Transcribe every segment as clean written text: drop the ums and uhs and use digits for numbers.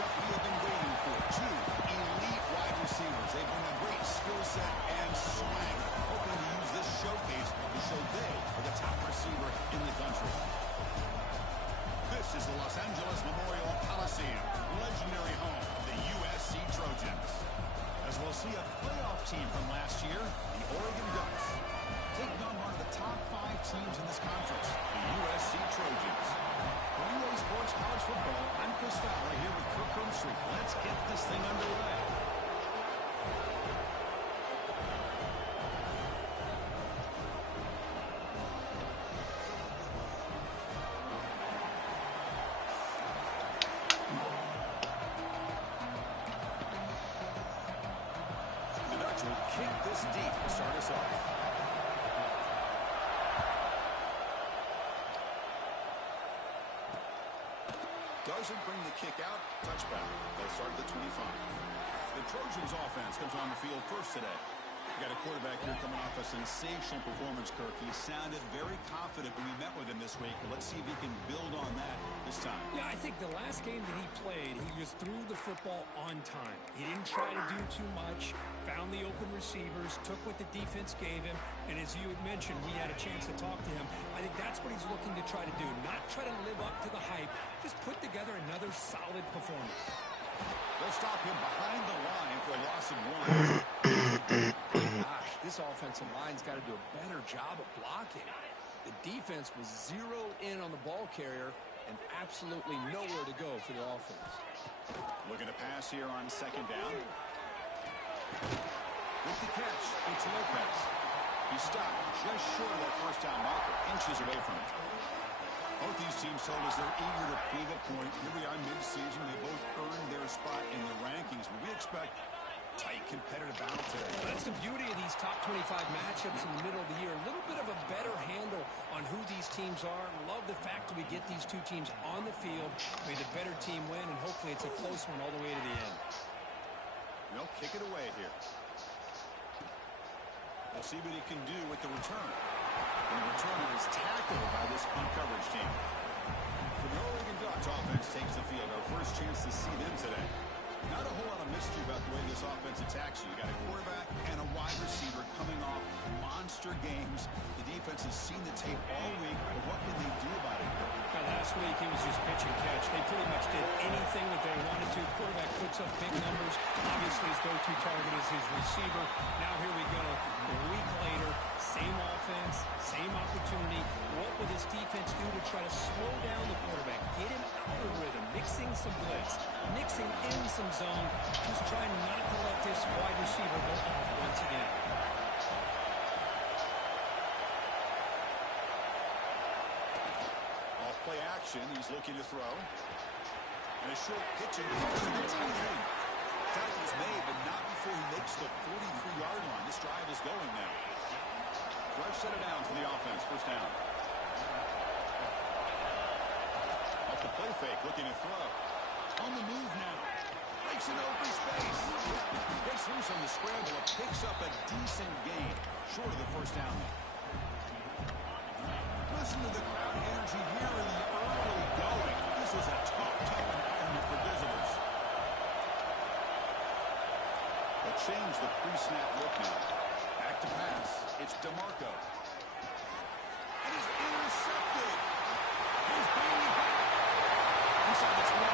matchup we have been waiting for. Two elite wide receivers. They bring a great skill set and swagger, hoping to use this showcase to show they are the top receiver in the country. This is the Los Angeles Memorial Coliseum, legendary home of the USC Trojans. As we'll see a playoff team from last year, the Oregon Ducks, taking on one of the top 5 teams in this conference, the USC Trojans. For UA Sports College Football, I'm Chris Fowler here with Kirk Crumbstreet. Let's get this thing underway. The Ducks will kick this deep to start us off. Doesn't bring the kick out. Touchback. They'll start at the 25. The Trojans offense comes on the field first today. We got a quarterback here coming off a sensational performance, Kirk. He sounded very confident when we met with him this week. Let's see if he can build on that this time. Yeah, I think the last game that he played, he just threw the football on time. He didn't try to do too much, found the open receivers, took what the defense gave him, and as you had mentioned, we had a chance to talk to him. I think that's what he's looking to try to do, not try to live up to the hype, just put together another solid performance. They'll stop him behind the line for a loss of 1. Gosh, this offensive line's got to do a better job of blocking. The defense was zeroed in on the ball carrier and absolutely nowhere to go for the offense. Looking to pass here on second down. With the catch, it's Lopez. He stopped just short of that first down marker, inches away from it. Both these teams told us they're eager to prove a point. Here we are mid-season. They both earned their spot in the rankings, but we expect tight competitive battle today. That's the beauty of these top 25 matchups in the middle of the year. A little bit of a better handle on who these teams are. Love the fact that we get these two teams on the field. May the better team win, and hopefully it's a close one all the way to the end. They'll kick it away here. We'll see what he can do with the return. And the returner is tackled by this punt coverage team. For the Oregon Ducks, offense takes the field. Our first chance to see them today. Not a whole lot of mystery about the way this offense attacks you. You got a quarterback and a wide receiver coming off monster games. The defense has seen the tape all week, but what can they do about it? Last week, he was just pitch and catch. They pretty much did anything that they wanted to. Quarterback puts up big numbers. Obviously, his go-to target is his receiver. Now here we go. A week later, same offense, same opportunity. What would his defense do to try to slow down the quarterback, get him out of rhythm, mixing some blitz, mixing in some zone, just trying not to let this wide receiver go off once again. Play action. He's looking to throw. And a short pitch and catch to the tight end. Tackle's made, but not before he makes the 43-yard line. This drive is going now. Fresh set of downs for the offense. First down. Off the play fake, looking to throw. On the move now. Breaks into open space. Gets loose on the scramble. It picks up a decent gain. Short of the first down. Listen to the crowd energy here in the early going. This is a tough environment for visitors. They'll change the pre-snap look now. Back to pass. It's DeMarco. And he's intercepted. He's bringing back. Inside the 20.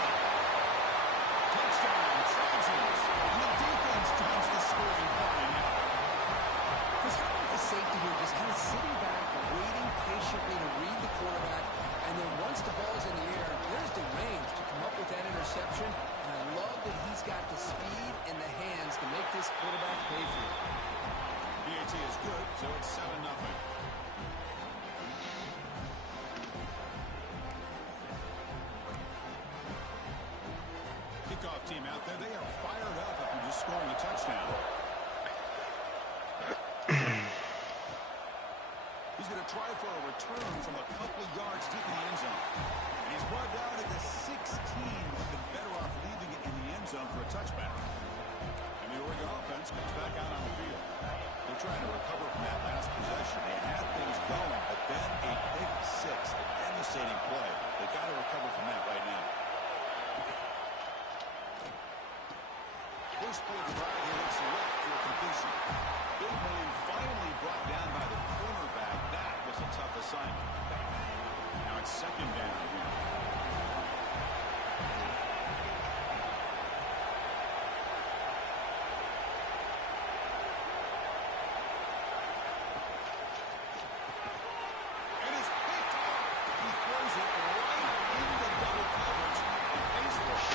Touchdown, Trojans. And the defense joins the scoring party now. Just how about the safety here, just kind of sitting back, waiting patiently to read the quarterback, and then once the ball's in the air, there's the range to come up with that interception, and I love that he's got the speed and the hands to make this quarterback pay for it. BAT is good, so it's 7-0. Kickoff team out there, they are fired up after just scoring a touchdown. He's going to try for a return from a couple of yards deep in the end zone. And he's brought down at the 16. Would have been better off leaving it in the end zone for a touchback. And the Oregon offense comes back out on the field. They're trying to recover from that last possession. They had things going, but then a pick six, a devastating play. They've got to recover from that right now.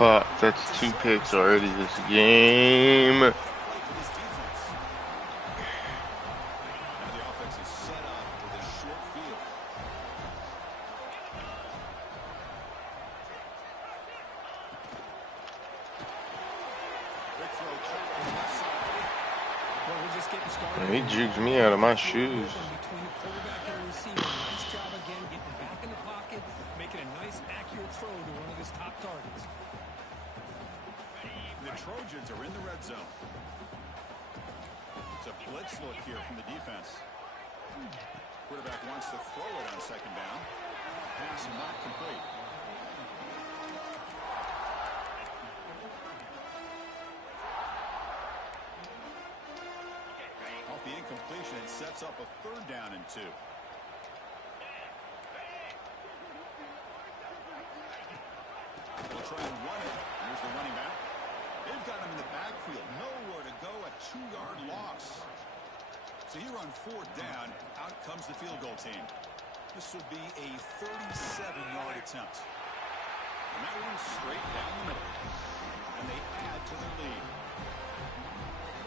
Fuck, that's 2 picks already this game. Play for this defense. Now the offense is set up with a short field. Quick throw, trapped left side. Well, we're just getting started. He juked me out of my shoes. Between the quarterback and the receiver. Nice job again getting back in the pocket, making a nice, accurate throw to one of his top targets. The Trojans are in the red zone. It's a blitz look here from the defense. Quarterback wants to throw it on second down. Pass not complete. Off the incompletion, it sets up a 3rd down and 2. They'll try and run it. Here's the running back. They've got him in the backfield. Nowhere to go. A 2-yard loss. So here on 4th down, out comes the field goal team. This will be a 37-yard attempt. And that one's straight down the middle. And they add to their lead.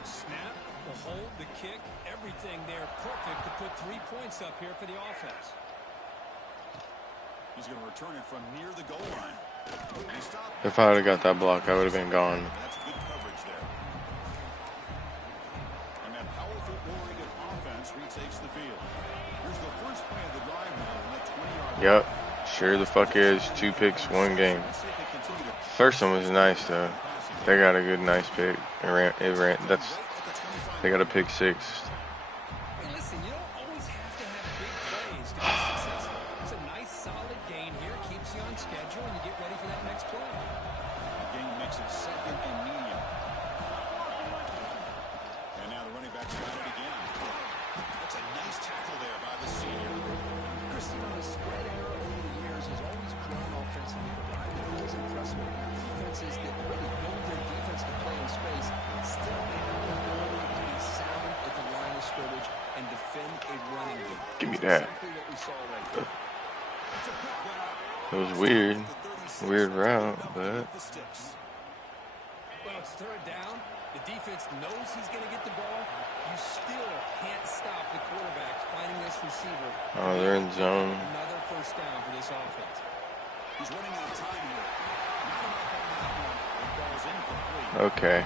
Snap, the hold, the kick, everything there perfect to put 3 points up here for the offense. He's going to return it from near the goal line. If I would have got that block, I would have been gone. That's good coverage there. And that powerful Oregon offense retakes the field. Here's the first play of the drive now from the 20-yard line. Yep, sure the fuck is. 2 picks, 1 game. First one was nice though. They got a good, nice pick. They got a pick 6. Hey, listen, you don't always have to have big plays to be successful. It's a nice, solid gain here. Keeps you on schedule, and you get ready for that next play. The game makes it 2nd and medium. And now the running back's got it again. That's a nice tackle there by the senior. Christian, the spread error over the years has always grown offensively, but I think it was impressive. Defenses that really build their defense to play in space still have the ability to be sound at the line of scrimmage and defend a running game. Give me that. Exactly what we saw right there. It was weird. Weird route, but Well, it's 3rd down. The defense knows he's going to get the ball. You still can't stop the quarterback finding this receiver. oh, they're in zone. Another 1st down for this offense. He's running out of time here. Not enough on that one. The ball's incomplete. Okay.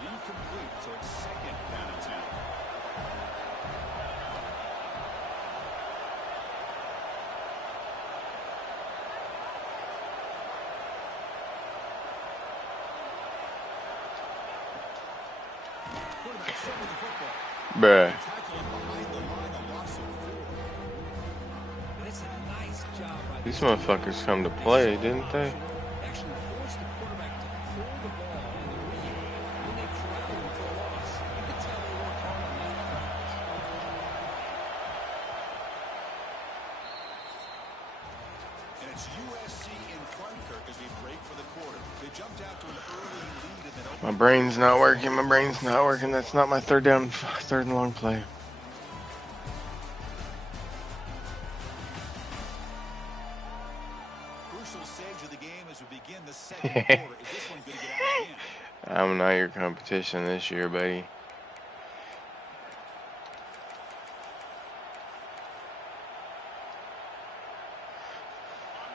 Incomplete, so it's 2nd down and 10. Quarterback still with the football. Bruh. Tackling behind the line, a loss of 4. And it's a nice job by These motherfuckers come to play, didn't they? actually forced the quarterback to pull the ball in the read when they corralled him for a loss. You could tell they worked hard on that practice. And it's USC in front, Kirk, as we break for the quarter. They jumped out to an early lead and then opened. My brain's not working. My brain's not working. That's not my 3rd down, 3rd and long play. Crucial stage of the game as we begin the 2nd quarter. Is this one going to get out again? I'm not your competition this year, buddy.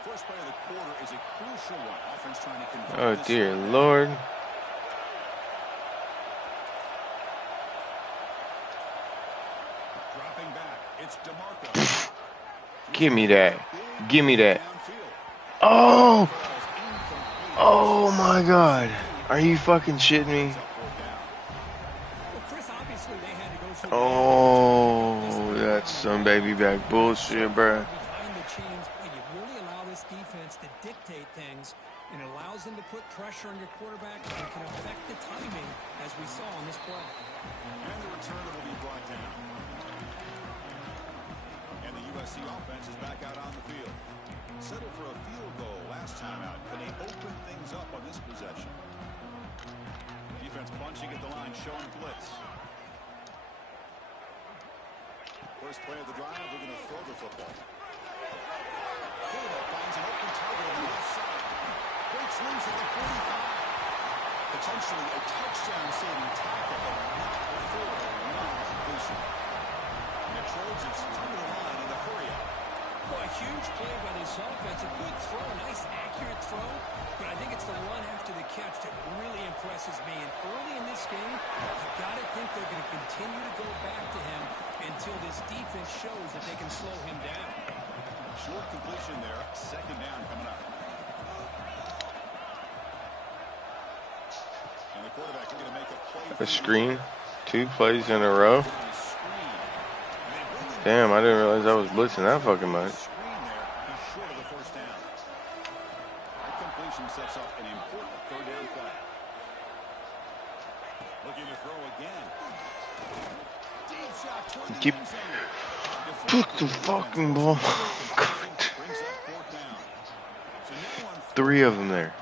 First play of the quarter is a crucial one. Offense trying to convert Oh this dear one. Lord. Dropping back. It's DeMarco. Give me that. Give me that. Downfield. Oh! Falls incomplete. Oh my god. Are you fucking shitting me? Well, Chris, obviously they had to go for Oh, that's some baby back bullshit, bruh. behind the chains. You really allow this defense to dictate things, and it allows them to put pressure on your quarterback and can affect the timing, as we saw on this play. And the return will be brought down. And the USC offense is back out on the field. Settled for a field goal last time out. Can they open things up on this possession? Defense punching at the line, showing blitz. First play of the drive, they're going to throw the football. Quarterback finds an loose at the 45. Potentially a touchdown-saving tackle, but not before non-completion. And the Trojans come to the line in a hurry-up. Well, a huge play by this offense. A good throw, a nice accurate throw. But I think it's the run after the catch that really impresses me. And early in this game, I've got to think they're going to continue to go back to him until this defense shows that they can slow him down. Short completion there. Second down coming up. And the quarterback is going to make a play. A screen. 2 plays in a row. Damn, I didn't realize I was blitzing that fucking much. Sets up an important third down play. Looking to throw again. Deep shot. Keep put the fucking ball. 3 of them there.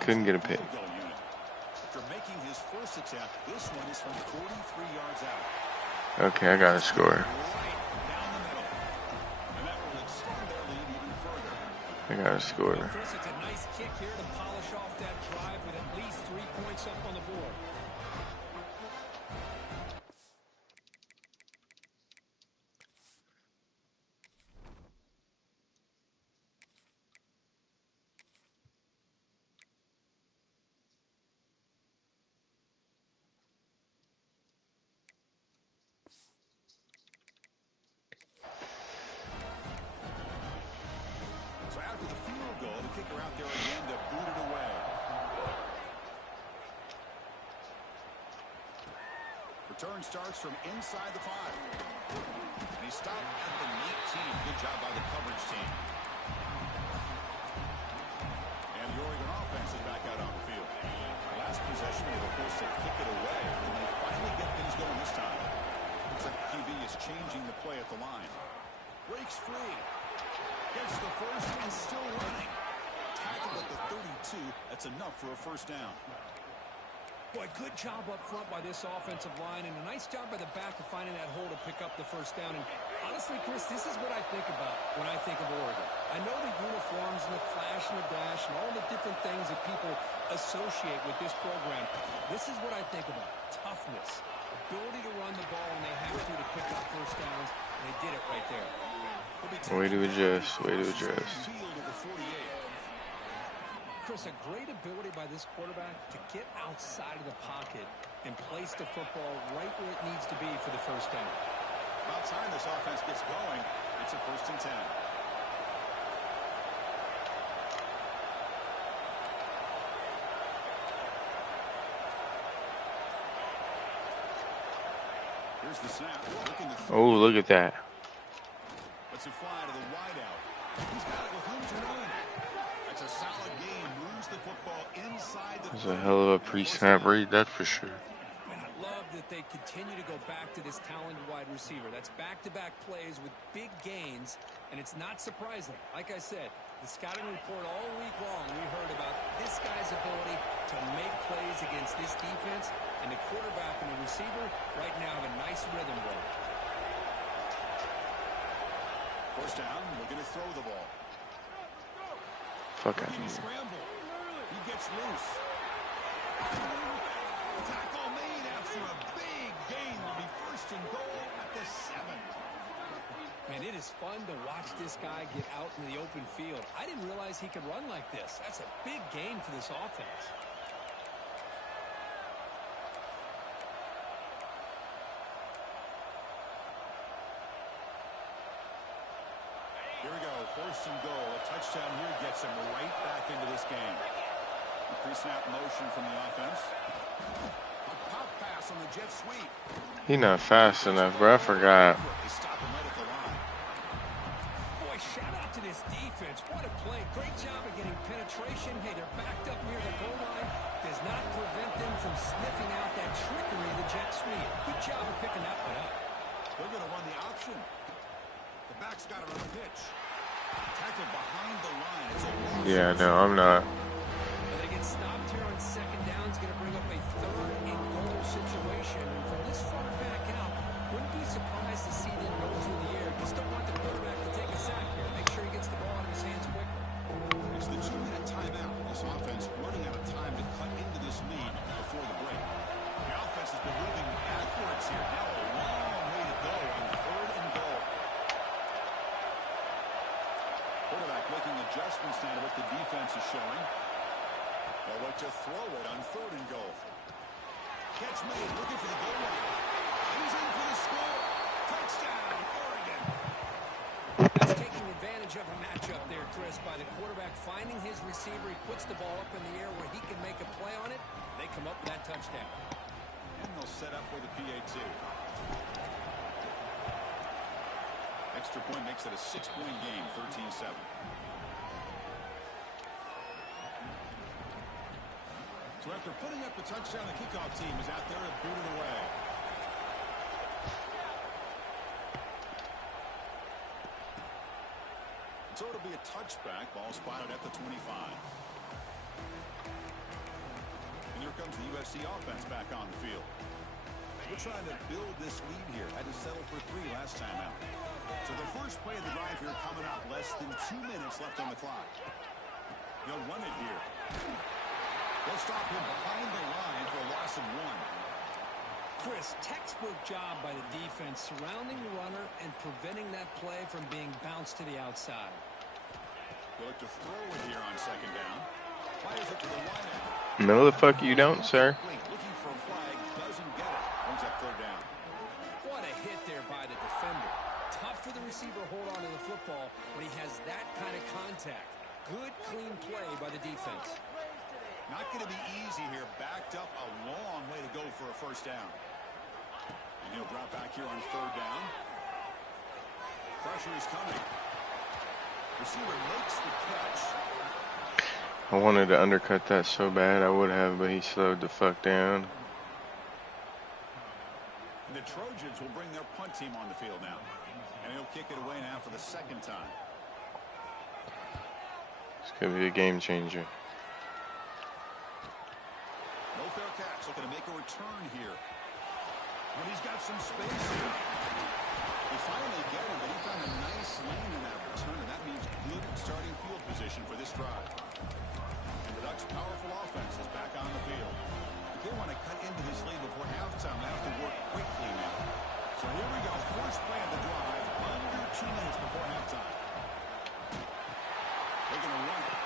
Couldn't get a pick. After making his first attempt, this one is from 43 yards out. Okay, I gotta score. I gotta score. Chris, it's a nice kick here to polish off that drive with at least 3 points up on the board. After the field goal, the kicker out there again to boot it away. Return starts from inside the 5. And he stopped at the 19. Good job by the coverage team. And the Oregon offense is back out on the field. Last possession, they were forced to kick it away. And they finally get things going this time. Looks like QB is changing the play at the line. Breaks free. Gets the first and still running. Tackled at the 32. That's enough for a first down. Boy, good job up front by this offensive line, and a nice job by the back of finding that hole to pick up the first down. And honestly, Chris, this is what I think about when I think of Oregon. I know the uniforms and the flash and the dash and all the different things that people associate with this program. This is what I think about. Toughness. Ability to run the ball when they have to pick up first downs, and they did it right there. Way to adjust. Way to adjust. Chris, a great ability by this quarterback to get outside of the pocket and place the football right where it needs to be for the first down. About time this offense gets going. It's a 1st and 10. Here's the snap. Oh, look at that. Let's it fly to the wideout. He's got it with room to run. That's a solid game. Moves the football inside the. That's a hell of a pre-snap read, that's for sure. And I love that they continue to go back to this talented wide receiver. That's back-to-back plays with big gains, and it's not surprising. Like I said, the scouting report all week long, we heard about this guy's ability to make plays against this defense, and the quarterback and the receiver right now have a nice rhythm going. First down, looking to throw the ball. Fuck out of here. Scramble. He gets loose. Tackle made after a big gain. Will be 1st and goal at the 7. Man, it is fun to watch this guy get out in the open field. I didn't realize he could run like this. That's a big gain for this offense. Here we go, 1st and goal. A touchdown here gets him right back into this game. Pre-snap motion from the offense. A pop pass on the jet sweep. He not fast enough, bro. I forgot. They stop him right at the line. Boy, shout out to this defense. What a play. Great job of getting penetration. Hey, they're backed up near the goal line. Does not prevent them from sniffing out that trickery of the jet sweep. Good job of picking that one up. They're going to run the option. The back's got it on the pitch. Tackled behind the line. It's a Yeah, no, I'm not. They get stopped here on 2nd down. It's going to bring up a 3rd and goal situation. And from this far back out, wouldn't be surprised to see them go through the air. Just don't want the quarterback to take a sack here. Make sure he gets the ball out of his hands quickly. It's the 2-minute timeout. This offense is showing. They'll look to throw it on 3rd and goal. Catch made, looking for the goal line. He's in for the score. Touchdown, Oregon. That's taking advantage of a matchup there, Chris, by the quarterback finding his receiver. He puts the ball up in the air where he can make a play on it. They come up with that touchdown. And they'll set up for the PAT. Extra point makes it a 6-point game, 13-7. So after putting up the touchdown, the kickoff team is out there to boot it away. So it'll be a touchback. Ball spotted at the 25. And here comes the USC offense back on the field. We're trying to build this lead here. Had to settle for 3 last time out. So the first play of the drive here coming up. Less than 2 minutes left on the clock. He'll run it here. They'll stop him behind the line for a loss of 1. Chris, textbook job by the defense surrounding the runner and preventing that play from being bounced to the outside. They'll look to throw it here on 2nd down. Fires it to the wideout. No, the fuck you don't, sir. Looking for a flag, doesn't get it. Brings up 3rd down. What a hit there by the defender. Tough for the receiver to hold on to the football when he has that kind of contact. Good, clean play by the defense. Not going to be easy here. Backed up a long way to go for a 1st down. And he'll drop back here on 3rd down. Pressure is coming. Receiver makes the catch. I wanted to undercut that so bad I would have, but he slowed the fuck down. And the Trojans will bring their punt team on the field now. And he'll kick it away now for the 2nd time. This could be a game changer. No fair catch. Looking to make a return here. When he's got some space here. They finally get him, but he found a nice lane in that return, and that means good starting field position for this drive. And the Ducks' powerful offense is back on the field. If they want to cut into this lead before halftime, they have to work quickly now. So here we go. First play of the drive, under 2 minutes before halftime. They're going to run it.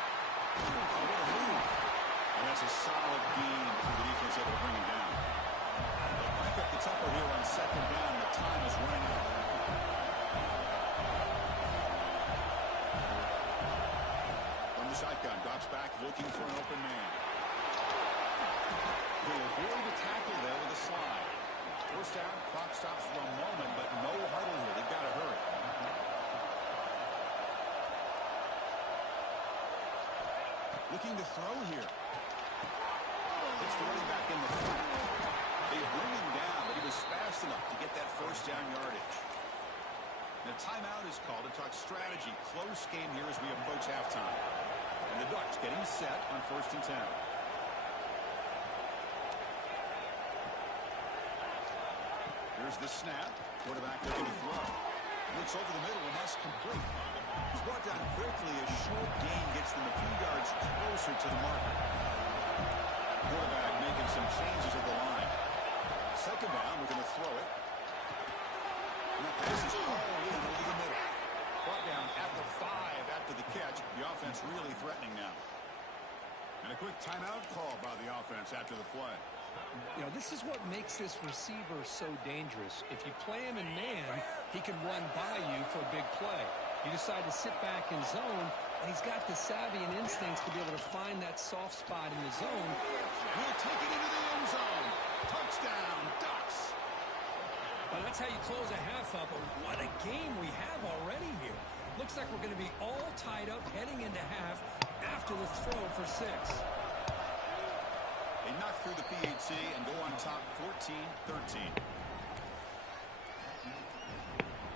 Oh, what a move. And that's a solid gain for the defense able to bring him down. They'll back up the tempo here on 2nd down, and the time is running out. From the shotgun, drops back, looking for an open man. He'll avoid the tackle there with a slide. 1st down, clock stops for a moment, but no huddle here. They've got to hurry. Looking to throw here. It's the running back in the front. They bring him down, but he was fast enough to get that 1st down yardage. The timeout is called to talk strategy. Close game here as we approach halftime. And the Ducks getting set on 1st and 10. Here's the snap. Quarterback looking to throw. Looks over the middle, and that's complete. He's brought down quickly. A short gain gets them a few yards closer to the marker. Quarterback making some changes at the line. 2nd down, we're going to throw it. And that pass is hauled in over the middle. Brought down at the 5 after the catch. The offense really threatening now. And a quick timeout call by the offense after the play. You know, this is what makes this receiver so dangerous. If you play him in man, he can run by you for a big play. You decide to sit back in zone, and he's got the savvy and instincts to be able to find that soft spot in the zone. We'll take it into the end zone. Touchdown, Ducks. Well, that's how you close a half up. What a game we have already here. Looks like we're going to be all tied up heading into half after the throw for 6. They knock through the PAT and go on top 14-13.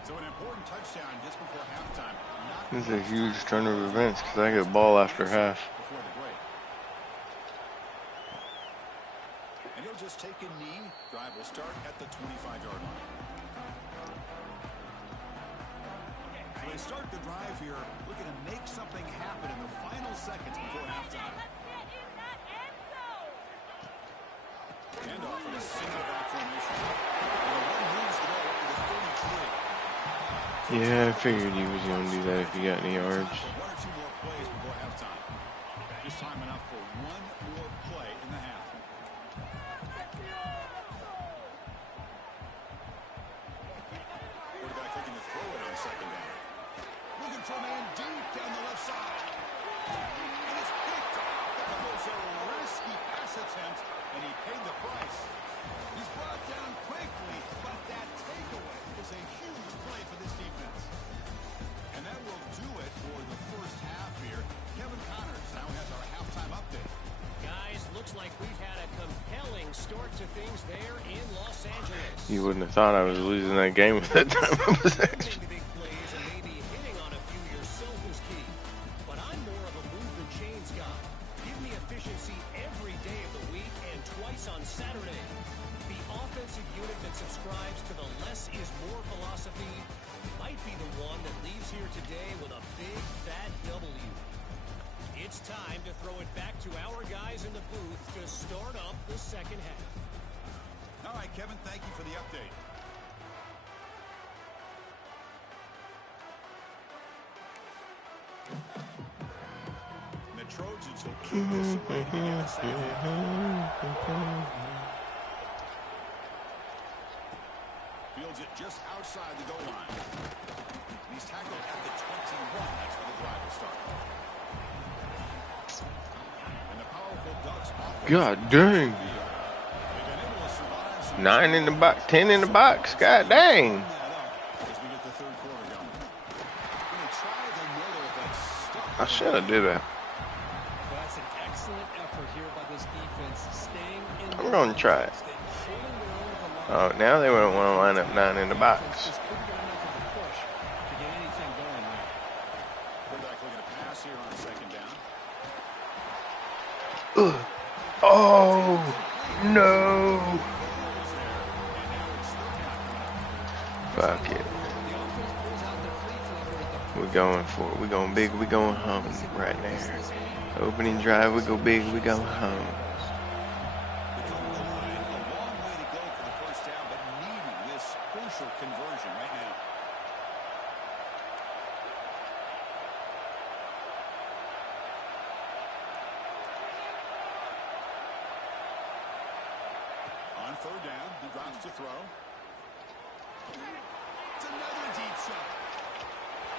So an important touchdown just before halftime. This is a huge turn of events because I get ball after half. Before the break. And he'll just take a knee. Drive will start at the 25-yard line. So they start the drive here, looking to make something happen in the final seconds before halftime. Handoff in a single back formation. And the one moves the ball up to the 33. Yeah, I figured you was going to do that if you got any yards. One or two more plays before halftime. things there in Los Angeles. You wouldn't have thought I was losing that game with that time of possession. Big plays and maybe hitting on a few yourself is key. But I'm more of a move and chains guy. Give me efficiency every day of the week and twice on Saturday. The offensive unit that subscribes to the less is more philosophy might be the one that leaves here today with a big fat W. It's time to throw it back to our guys in the booth to start up the second half. All right, Kevin, thank you for the update. The Trojans will keep this away to begin the second half. Fields it just outside the goal line. He's tackled at the 21. That's where the drive will start. And the powerful Ducks offense. God dang. 9 in the box, 10 in the box. God dang. I should have did that. That's an excellent effort here by this defense. Staying in I'm going to try it. Oh, now they won't want to line up 9 in the box. Oh, no. Fuck it. We're going for it. We're going big. We're going home right there. Opening drive, we go big. We go home. Conversion right now. On third down, he drops to throw. It's another deep shot.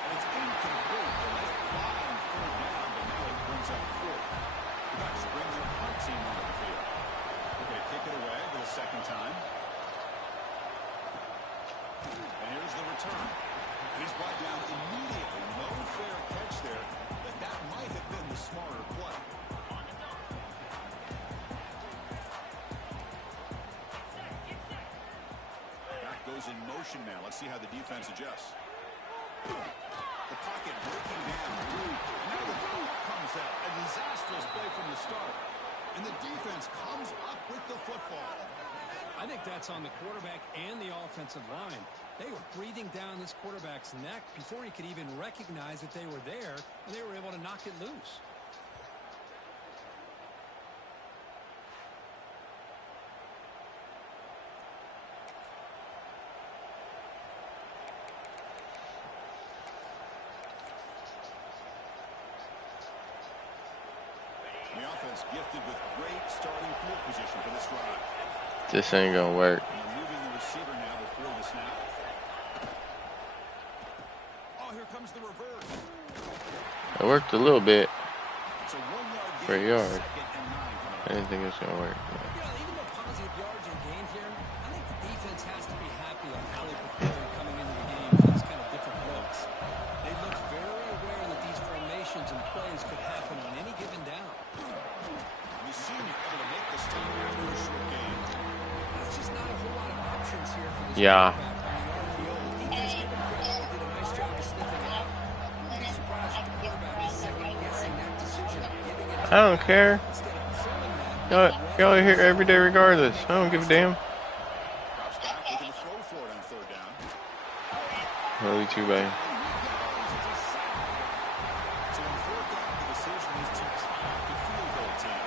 And it's incomplete. They let it fly on third down, but now it brings up fourth. The Ducks bring their punt team onto the field. They're going to kick it away for the second time. And here's the return. He's brought down immediately. No fair catch there, but that might have been the smarter play. Back goes in motion now. Let's see how the defense adjusts. The pocket breaking down. Now the ball comes out. A disastrous play from the start. And the defense comes up with the football. I think that's on the quarterback and the offensive line. They were breathing down this quarterback's neck before he could even recognize that they were there, and they were able to knock it loose. The offense gifted with great starting field position for this drive. This ain't gonna work. Moving the receiver now before the snap. Oh, here comes the reverse. It worked a little bit It's a 1-yard for a gain. yard. Second and 9 coming up. I didn't think it was gonna work. Even though positive yards are gained here, I think the defense has to be happy on how they prepared coming into the game for these kind of different looks. They looked very aware that these formations and plays could happen on any given down. The senior able to make the stop after a short game. There's just not a whole lot of options here for this Yeah. quarterback on the RPO. The defense gave him credit. They did a nice job of sniffing it out. I'd be surprised if the quarterback is second-guessing that decision of giving it to I don't care. instead of pulling that. Y'all are here every day regardless. I don't give a damn. Drops back, looking to throw for it on third down. Really too bad. So on fourth down, the decision is to try the field goal team.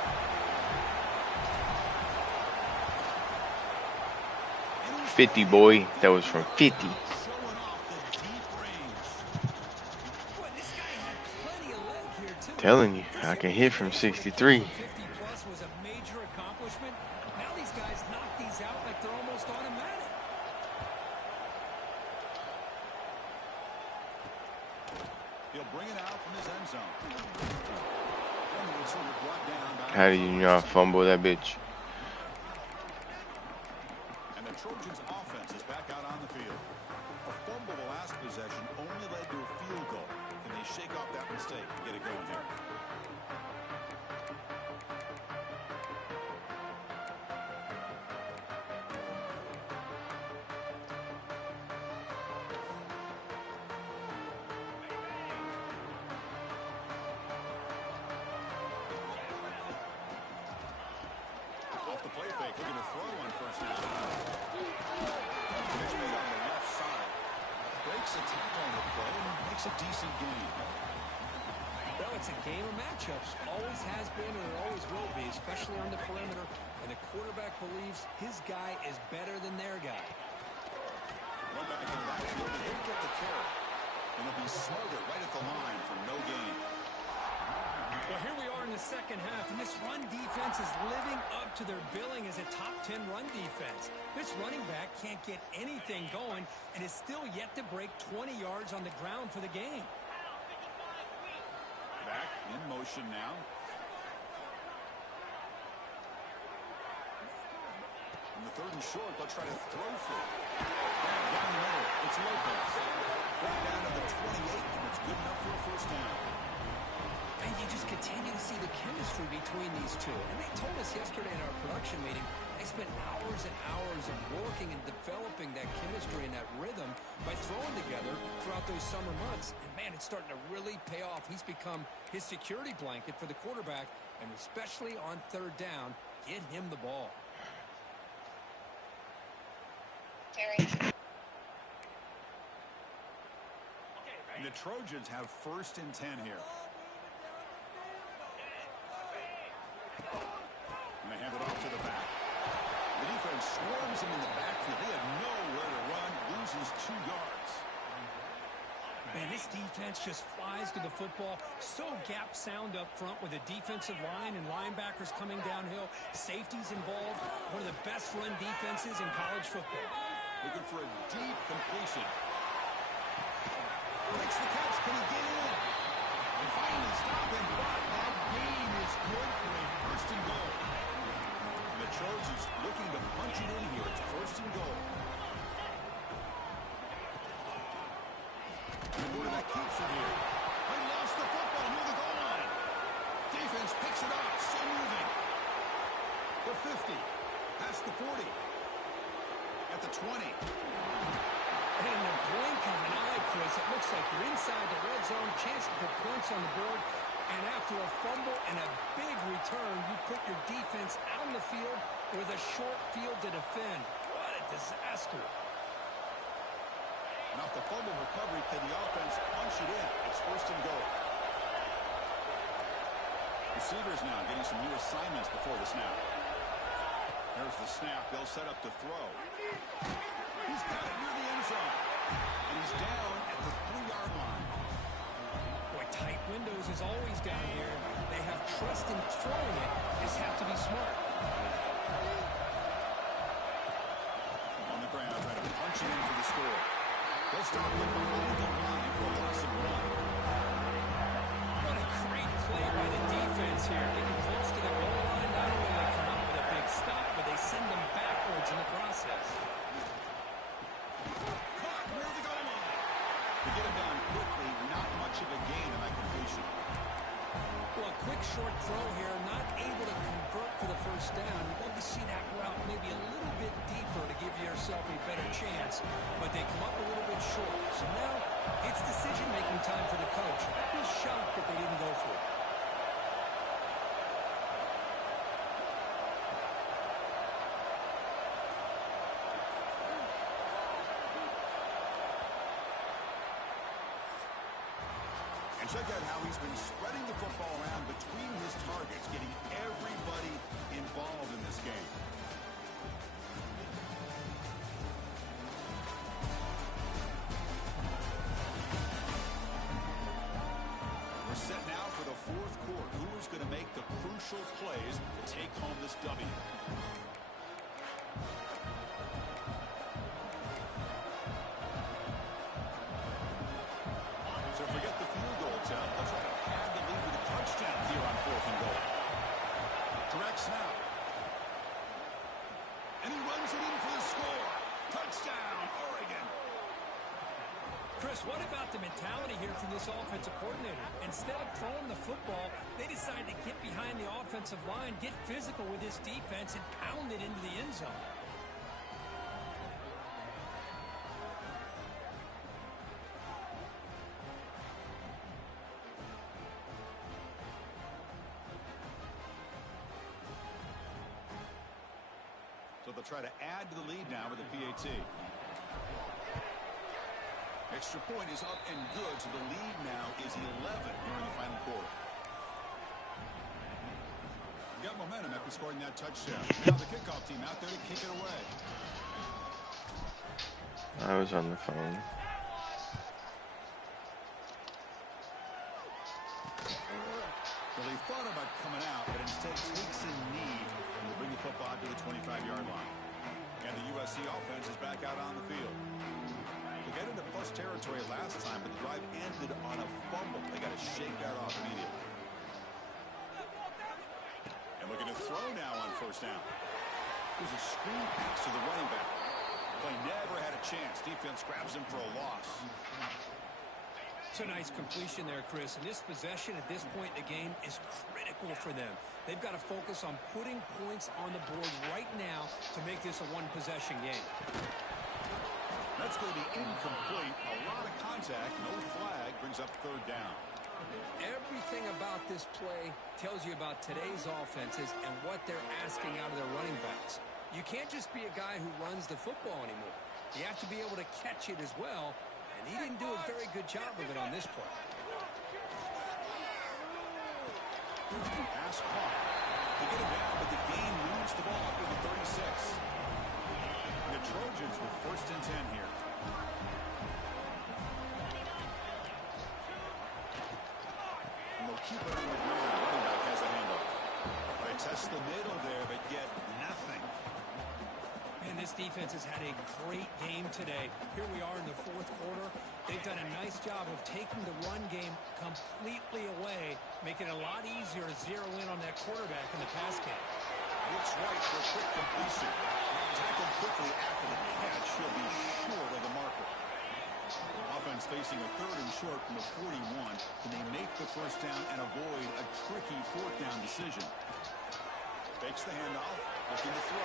50, boy. That was from 50. Showing off the deep range. Boy, this guy had plenty of leg here, too. Telling you, I can hit from 63. 50-plus was a major accomplishment. Now these guys knock these out like they're almost automatic. He'll bring it out from his end zone. And it's sort of brought down by How do you not fumble that bitch? And the Trojans' offense is back out on the field. A fumble the last possession only led to a field goal. Can they shake off that mistake and get it going here? off the play fake, looking to throw on first down. Pitch made on the left side. Breaks a tackle on the play and makes a decent gain. Well, it's a game of matchups. Always has been and it always will be, especially on the perimeter. And the quarterback believes his guy is better than their guy. One back in the backfield, and he'll get the carry. And he'll be smothered right at the line for no gain. Well, here we are in the second half, and this run defense is living up to their billing as a top 10 run defense. This running back can't get anything going and is still yet to break 20 yards on the ground for the game. Back in motion now. On the third and short, they'll try to throw for it. Down the middle, it's Lopez. Right down to the 28, and it's good enough for a first down. And you just continue to see the chemistry between these two. And they told us yesterday in our production meeting, they spent hours and hours of working and developing that chemistry and that rhythm by throwing together throughout those summer months. And, man, it's starting to really pay off. He's become his security blanket for the quarterback, and especially on third down, get him the ball. And the Trojans have first and 10 here. And they hand it off to the back. The defense swarms him in the backfield. They have nowhere to run, loses 2 yards. Man, this defense just flies to the football. So gap sound up front with a defensive line and linebackers coming downhill. Safeties involved. One of the best run defenses in college football. Looking for a deep completion. Makes the catch. Can he get in? And finally stop him. But that gain is good for a first and goal. And the Trojans looking to punch it in here. It's first and goal. And the quarterback keeps it here. They lost the football near the goal line. Defense picks it up. Still moving. The 50. Past the 40. At the 20. And in the blink of an eye, Chris, it looks like you're inside the red zone, chance to put points on the board, and after a fumble and a big return, you put your defense out on the field with a short field to defend. What a disaster. And off the fumble recovery, can the offense punch it in? It's first and goal. Receivers now getting some new assignments before the snap. There's the snap. They'll set up to throw. He's got it near the end zone. And he's down at the 3-yard line. Boy, tight windows is always down here. They have trust in throwing it. Just have to be smart. On the ground, trying to punch it in for the score. They'll start with behind the line for a loss of 1. What a great play by the defense here. Getting close to the goal line. Not only they come up with a big stop, but they send them backwards in the process. Caught near the goal line. To get him down quickly, not much of a gain in that completion. Well, a quick short throw here, not able to convert for the first down. You'd love to see that route maybe a little bit deeper to give yourself a better chance, but they come up a little bit short. So now it's decision-making time for the coach. I'd be shocked if they didn't go for it. And check out how he's been spreading the football around between his targets, getting everybody involved in this game. We're set now for the fourth quarter. Who is going to make the crucial plays to take home this W? So forget the field goal attempt. They'll try to pad the lead with a touchdown here on fourth and goal. Direct snap. And he runs it in for the score. Touchdown, Oregon. Chris, what about the mentality here from this offensive coordinator? Instead of throwing the football, they decide to get behind the offensive line, get physical with this defense, and pound it into the end zone. they'll try to add to the lead now with a PAT. Extra point is up and good, so the lead now is 11 here in the final quarter. Got momentum after scoring that touchdown. Now the kickoff team out there to kick it away. I was on the phone. Well, he thought about coming out, but instead takes a knee and will bring the football to the 25-yard line. And the USC offense is back out on the field. They got into plus territory last time, but the drive ended on a fumble. They got to shake that off immediately. And looking to throw now on first down. There's a screen pass to the running back. Play never had a chance. Defense grabs him for a loss. It's a nice completion there, Chris. And this possession at this point in the game is critical for them. They've got to focus on putting points on the board right now to make this a one-possession game. That's going to be incomplete. A lot of contact. No flag. Brings up third down. Everything about this play tells you about today's offenses and what they're asking out of their running backs. You can't just be a guy who runs the football anymore. You have to be able to catch it as well, and he didn't do a very good job of it on this play. Pass caught. They get it down, but the game moves the ball up to the 36. The Trojans with first and 10 here. And they'll keep it on the ground. Running back has the handoff. They test the middle there, but get nothing. Man, this defense has had a great game today. Here we are in the fourth quarter. They've done a nice job of taking the run game completely away, making it a lot easier to zero in on that quarterback in the pass game. Looks right for a quick completion. Tackled quickly after the catch. She'll be short of the marker. Offense facing a third and short from the 41. Can they make the first down and avoid a tricky fourth down decision? Fakes the handoff. Looking to throw.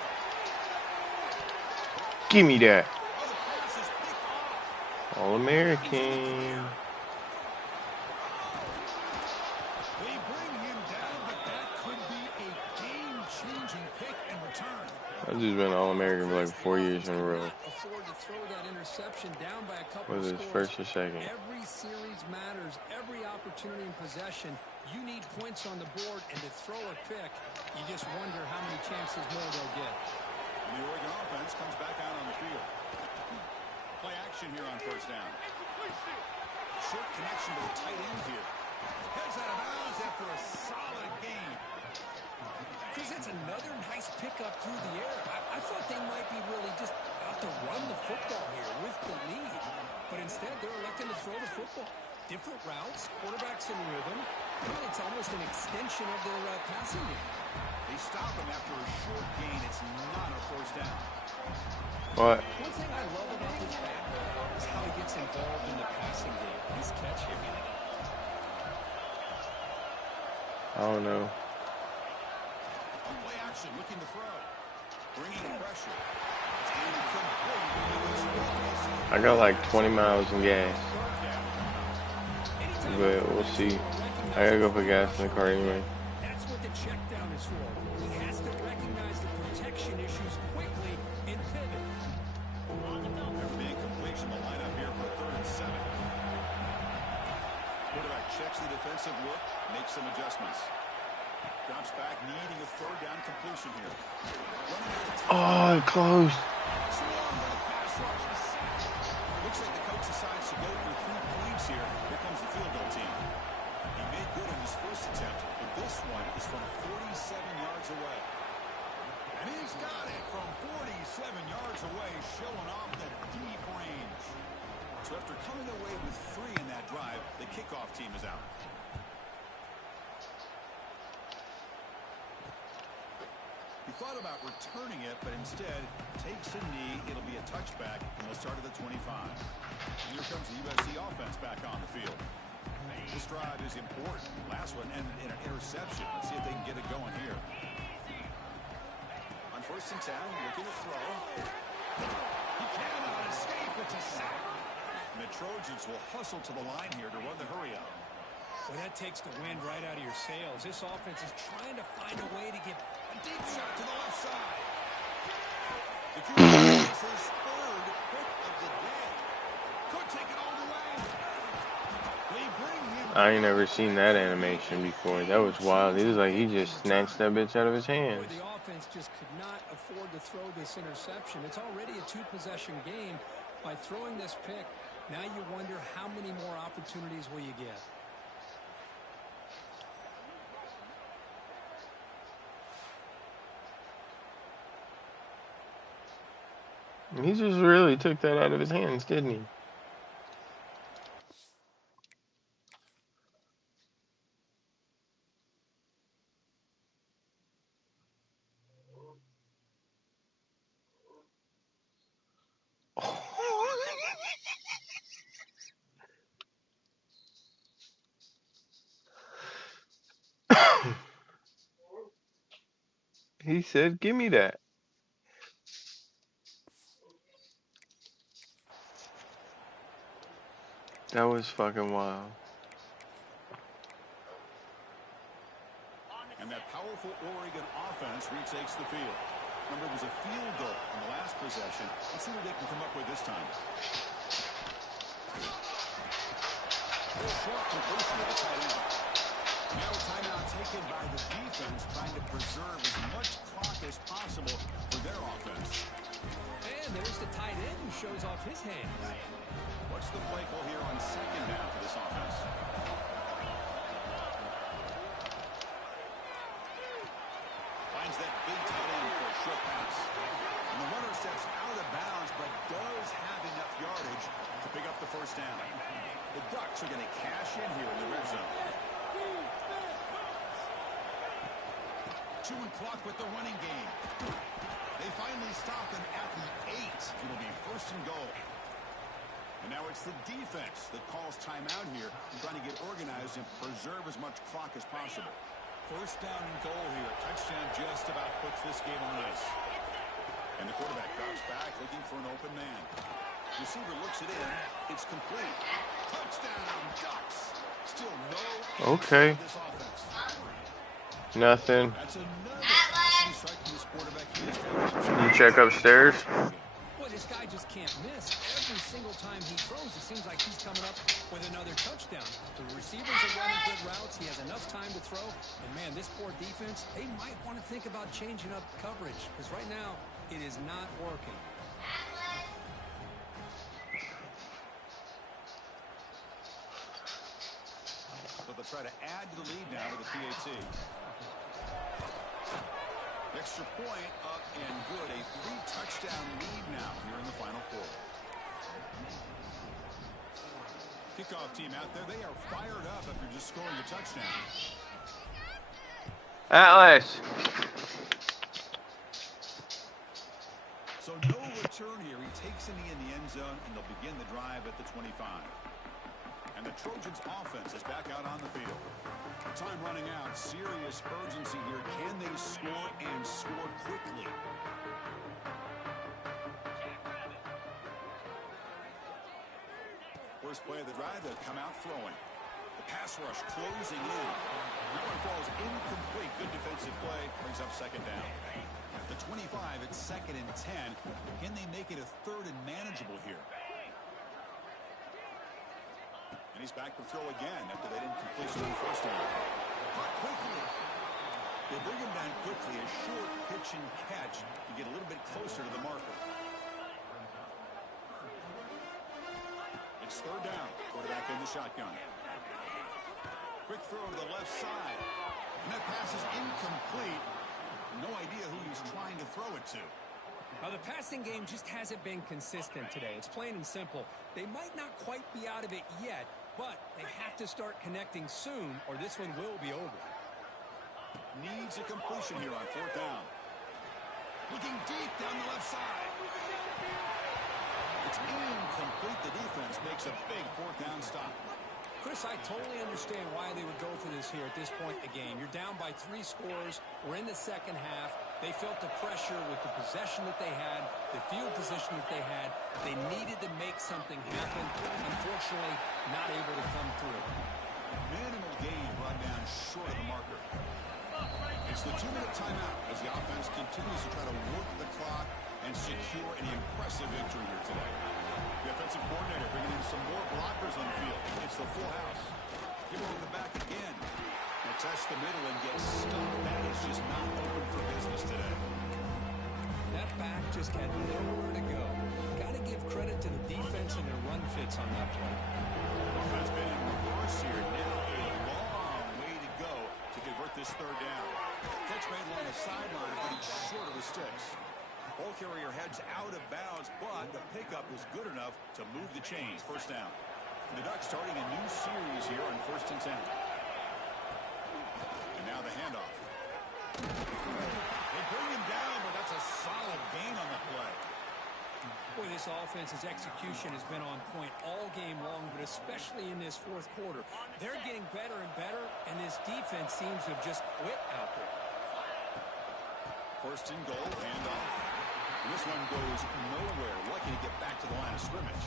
Give me that. Oh, the pass is picked off. All-American. They bring him down, but that could be a game-changing pick and return. I've just been All-American for like 4 years in a row. Afford to throw that interception down by a couple Was of it scores. first or second? Every series matters. Every opportunity in possession. You need points on the board, and to throw a pick, you just wonder how many chances more they'll get. The Oregon offense comes back out on the field. Play action here on first down. Short connection to the tight end here. Heads out of bounds after a solid game. Chris, that's another nice pickup through the air. I thought they might be really just out to run the football here with the lead. But instead, they're electing to throw the football. Different routes, quarterbacks in rhythm. It's almost an extension of their passing game. They stop him after a short gain. It's not a first down. What? One thing I love about this back is how he gets involved in the passing game. His catch here. I don't know. On play action, looking to throw. Bringing pressure. It's incomplete. I got like 20 miles in gas. But we'll see. I gotta go put gas in the car anyway. That's what the check down is for. He has to recognize the protection issues quickly and pivot. After being completion, the lineup here for third and 7. Quarterback checks the defensive look, makes some adjustments. Drops back, needing a third down completion here. Oh, close. Looks like the coach decides to go for 3 points here. Here comes the field goal team. He made good on his first attempt, but this one is from 47 yards away. And he's got it from 47 yards away, showing off the deep range. So after coming away with 3 in that drive, the kickoff team is out. He thought about returning it, but instead takes a knee. It'll be a touchback, and they'll start at the 25. Here comes the USC offense back on the field. This drive is important. Last one ended in an interception. Let's see if they can get it going here. On first and 10, looking to throw. He cannot escape. It's a sack. And the Trojans will hustle to the line here to run the hurry up. Well, that takes the wind right out of your sails. This offense is trying to find a way to get A deep shot to the left side. The QB has his third hit of the day. Could take it all the way. They bring him. I ain't never seen that animation before. That was wild. It was like he just snatched that bitch out of his hands. Boy, the offense just could not afford to throw this interception. It's already a two-possession game. By throwing this pick, now you wonder how many more opportunities will you get. He just really took that out of his hands, didn't he? He said, "Give me that." That was fucking wild. And that powerful Oregon offense retakes the field. Remember, it was a field goal on the last possession. Let's see what they can come up with this time. Short completion of the tight end. Now a timeout taken by the defense, trying to preserve as much clock as possible for their offense. And there's the tight end who shows off his hands. What's the play call here on second down for this offense? Finds that big tight end for a short pass. And the runner steps out of bounds, but does have enough yardage to pick up the first down. The Ducks are going to cash in here in the red zone. Chewing clock with the running game. They finally stop him at the 8. It'll be first and goal. And now it's the defense that calls timeout here, trying to get organized and preserve as much clock as possible. First down and goal here. Touchdown just about puts this game on ice. And the quarterback drops back looking for an open man. Receiver looks it in. It's complete. Touchdown, Ducks. Still no. Okay. This offense. Nothing. That's another passing strike from this quarterback. You check upstairs. Boy, this guy just can't miss. Every single time he throws, it seems like he's coming up with another touchdown. The receivers are running good routes. He has enough time to throw. And, man, this poor defense, they might want to think about changing up coverage. Because right now, it is not working. So they'll try to add to the lead now with the PAT. Extra point up and good. A 3-touchdown lead now here in the final quarter. Kickoff team out there. They are fired up after just scoring a touchdown. Atlas. So no return here. He takes it in the end zone, and they'll begin the drive at the 25. And the Trojans offense is back out on the field. Time running out. Serious urgency here. Can they score and score quickly? First play of the drive, they'll come out throwing. The pass rush closing in. That one falls incomplete. Good defensive play. Brings up second down. At the 25, it's 2nd and 10. Can they make it a 3rd and manageable here? And he's back to throw again after they didn't complete the first down. Caught quickly. They bring him down quickly. A short pitch and catch to get a little bit closer to the marker. It's 3rd down. Quarterback in the shotgun. Quick throw to the left side. And that pass is incomplete. No idea who he's trying to throw it to. The passing game just hasn't been consistent today. It's plain and simple. They might not quite be out of it yet, but they have to start connecting soon or this one will be over. Needs a completion here on 4th down. Looking deep down the left side. It's incomplete. The defense makes a big 4th down stop. Chris, I totally understand why they would go for this here at this point in the game. You're down by 3 scores. We're in the second half. They felt the pressure with the possession that they had, the field position that they had. They needed to make something happen. Unfortunately, not able to come through. Minimal gain brought down short of the marker. It's the 2-minute timeout as the offense continues to try to work the clock and secure an impressive victory here today. The offensive coordinator bringing in some more blockers on the field. It's the full house. Give it to the back again. And test the middle and get stuck. That is just not open for business today. That back just had nowhere to go. Got to give credit to the defense and their run fits on that play. Offense been in reverse here. Now a long way to go to convert this third down. Catch made along the sideline, but he's short of the sticks. Ball carrier heads out of bounds, but the pickup is good enough to move the chains. First down. The Ducks starting a new series here on 1st and 10. And now the handoff. They bring him down, but that's a solid gain on the play. Boy, this offense's execution has been on point all game long, but especially in this fourth quarter. They're getting better and better, and this defense seems to have just quit out there. First and goal, handoff. And this one goes nowhere. Lucky to get back to the line of scrimmage.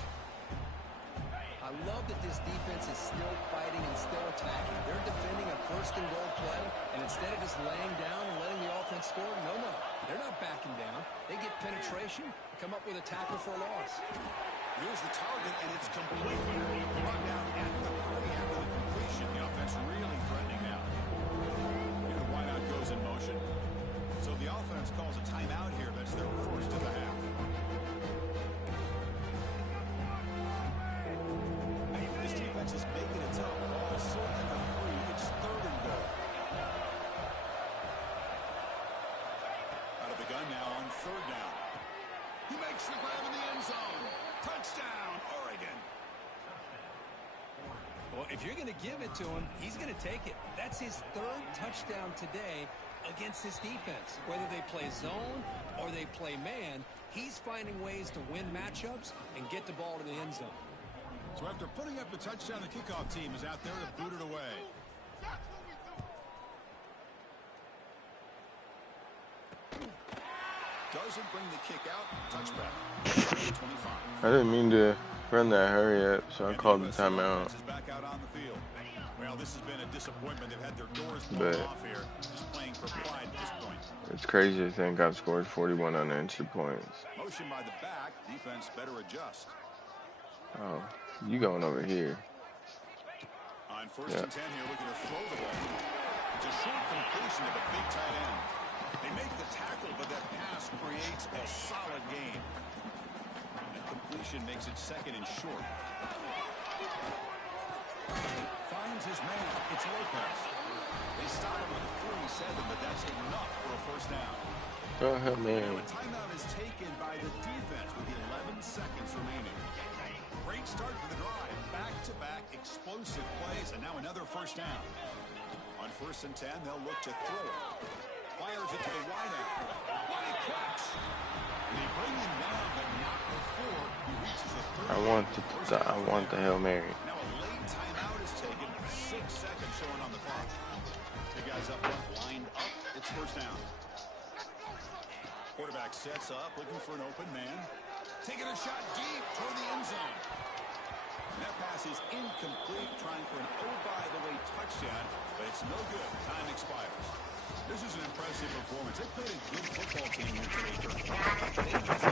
I love that this defense is still fighting and still attacking. They're defending a first and goal play, and instead of just laying down and letting the offense score, no. They're not backing down. They get penetration, come up with a tackle for a loss. Here's the target, and it's complete. Brought down at the 30 after the completion. The offense really threatening now. Here the wideout goes in motion. So the offense calls a timeout here. That's their first of the half. This defense is making it tough. Ball still at the 3. It's third and goal. Out of the gun now on third down. He makes the grab in the end zone. Touchdown, Oregon. Well, if you're going to give it to him, he's going to take it. That's his third touchdown today against this defense. Whether they play zone or they play man, he's finding ways to win matchups and get the ball to the end zone. So after putting up the touchdown, the kickoff team is out there to boot it away. Doesn't bring the kick out. Touchback. 25. I didn't mean to run that hurry up, so I called the timeout. Back out on the field. Well, this has been a disappointment. They've had their doors blown off here. Just playing for pride at this point. It's crazy to think I've scored 41 unanswered points. Motion by the back. Defense better adjust. Oh, you going over here. On 1st and 10 here, looking to throw the ball. It's a short completion of a big tight end. They make the tackle, but that pass creates a solid gain. And completion makes it second and short. Finds his man. It's Lopez. They stop him with a 3-7, but that's enough for a first down. Oh, man. A timeout is taken by the defense with 11 seconds remaining. Great start for the drive. Back-to-back explosive plays, and now another first down. On 1st and 10, they'll look to throw it. Fires it to the wideout. What a catch! And they bring him down, but not before he reaches a third. I want the Hail Mary. Now a late timeout is taken. 6 seconds showing on the clock. The guys up front lined up. It's first down. Quarterback sets up, looking for an open man. Taking a shot deep toward the end zone. And that pass is incomplete, trying for an oh-by-the-way touchdown, but it's no good. Time expires. This is an impressive performance. They played a good football team here today. They just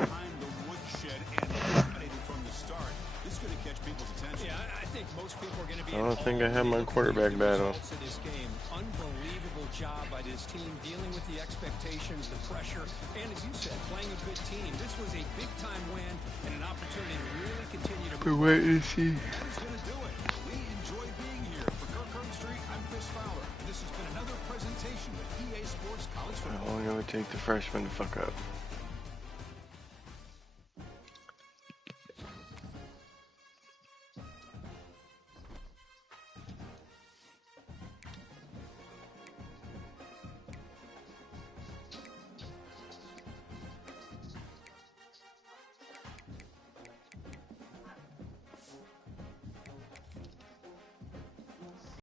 behind the woodshed and dominated from the start. This is going to catch people's attention. Yeah, I think most people are going to be. I don't think I have my quarterback battle. This game, unbelievable job by this team dealing with the expectations, the pressure, and as you said, playing a good team. This was a big-time win and an opportunity to really continue to. Good way to see. That is going to do it. We enjoy being here. For Kirk Street, I'm Chris Fowler. This has been another presentation of EA Sports College Football. How long it would take the freshman to fuck up?